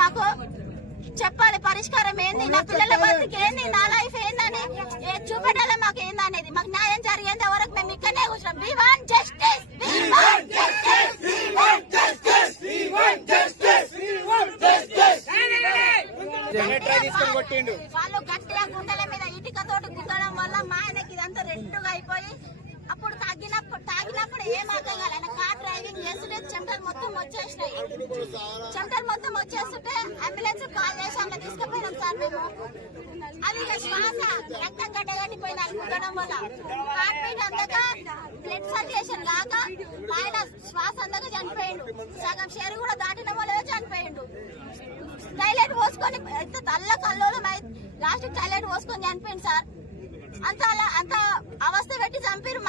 మాకు చెప్పాలి పరిష్కారం ఏంది? నా పిల్లల బతికి ఏంది? నా లైఫ్ ఏందని? ఏ చూపెట్టాలి మాకు ఏంది అనేది? మాకు న్యాయం జరిగేంత వరకు మేము ఇక్కడనే కూర్చున్నాం. వి వాంట్ జస్టిస్ వాళ్ళు గట్టిగా తాగినప్పుడు ఏం అర్థం కార్ డ్రైవింగ్ చేస్తుంటే చెమటలు మొత్తం వచ్చేసినాయి. చెమటలు మొత్తం వచ్చేస్తుంటే అంబులెన్స్ కాల్ చేసి అలా తీసుకుపోయినాం సార్ మేము. అది ఇక శ్వాస రక్తం గడ్డగట్టిపోయింది అనుకుంటడం వల్ల హార్ట్ బీట్ అందక బ్లడ్ సర్క్యులేషన్ కాక ఆయన శ్వాస అందక చనిపోయిండు. సగం షేరు కూడా దాటిన వల్ల చనిపోయిండు. టైలెట్ పోసుకొని ఎంత తల్ల కల్లోలం లాస్ట్ టైలెట్ పోసుకొని చనిపోయింది సార్. అంత అలా అంత అవస్థ పెట్టి చంపారు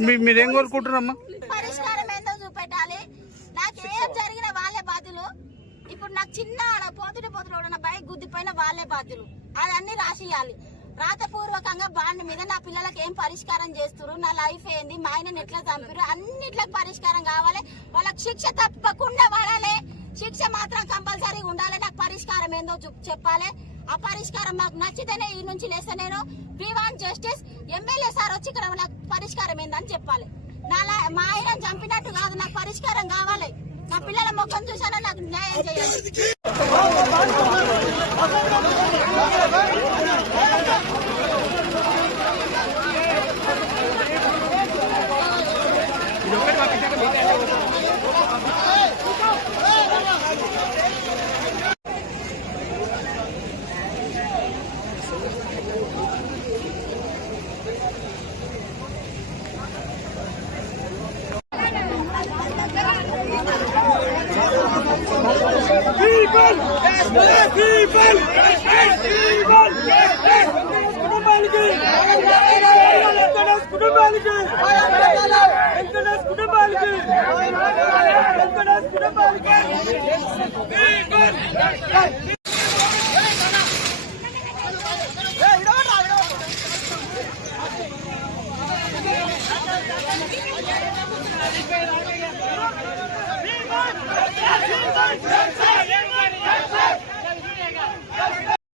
మీరేం కోరుకుంటున్నారమ్మా? పరిష్కారం ఏందో చూపెట్టాలి. నాకు ఏం జరిగిన వాళ్ళే బాధ్యులు. ఇప్పుడు నాకు చిన్న ఆడ పోతుడి పోతుడు నా బైక్ గుద్దిపోయిన వాళ్ళే బాధ్యులు. అదన్నీ రాసియాలి రాతపూర్వకంగా బాండ్ మీద నా పిల్లలకి ఏం పరిష్కారం చేస్తారు నా లైఫ్ ఏంది? మా ఆయనని ఎట్లా చంపారు అన్నిట్లకు పరిష్కారం కావాలి. వాళ్ళకి శిక్ష తప్పకుండా పడాలి శిక్ష మాత్రం కంపల్సరీగా ఉండాలి. నాకు పరిష్కారం ఏందో చెప్పాలి. ఆ పరిష్కారం నాకు నచ్చితేనే ఈ నుంచి లేస్తే నేను we want justice MLA sir వచ్చి ఇక్కడ నాకు పరిష్కారం ఏందని చెప్పాలి. నాలా మా ఆయన చంపినట్టు కాదు నాకు పరిష్కారం కావాలి. నా పిల్లల ముఖం చూసానో నాకు న్యాయం చేయాలి people! Yes, people! Yes, people! Yes, కుటుంబానికి వెంకటేష్ కుటుంబానికి వెంకటేష్ కుటుంబానికి వెంకటేష్ కుటుంబానికి